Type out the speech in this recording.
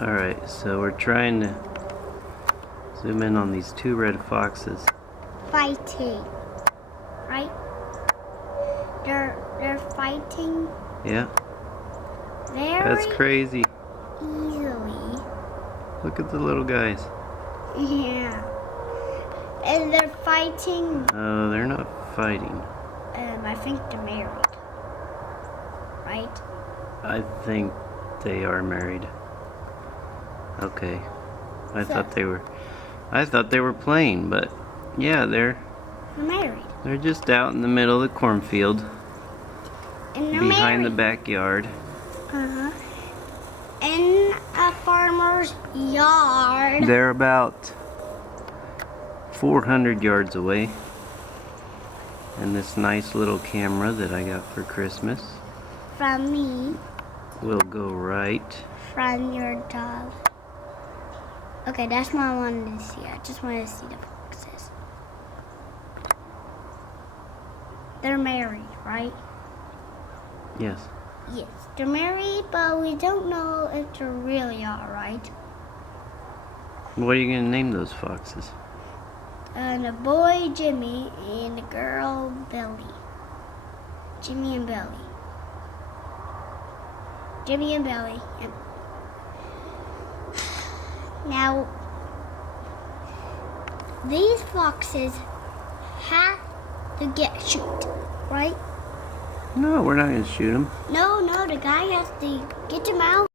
Alright, so we're trying to zoom in on these two red foxes. Fighting, right? They're fighting. Yeah, Very that's crazy. easily. Look at the little guys. Yeah. And they're fighting. Oh, they're not fighting. I think they're married. Right? I think they are married. Okay. I thought they were playing, but yeah, They're married. they're just out in the middle of the cornfield And they're behind the married. backyard. Uh-huh. In a farmer's yard. They're about 400 yards away. And this nice little camera that I got for Christmas From me. will go right. From your dog. Okay, that's what I wanted to see. I just wanted to see the foxes. They're married, right? Yes. Yes, they're married, but we don't know if they really are, right? What are you going to name those foxes? And the boy, Jimmy, and the girl, Billy. Jimmy and Billy. Jimmy and Billy. Yep. Now, these foxes have to get shoot, right? No, we're not going to shoot them. No, the guy has to get them out.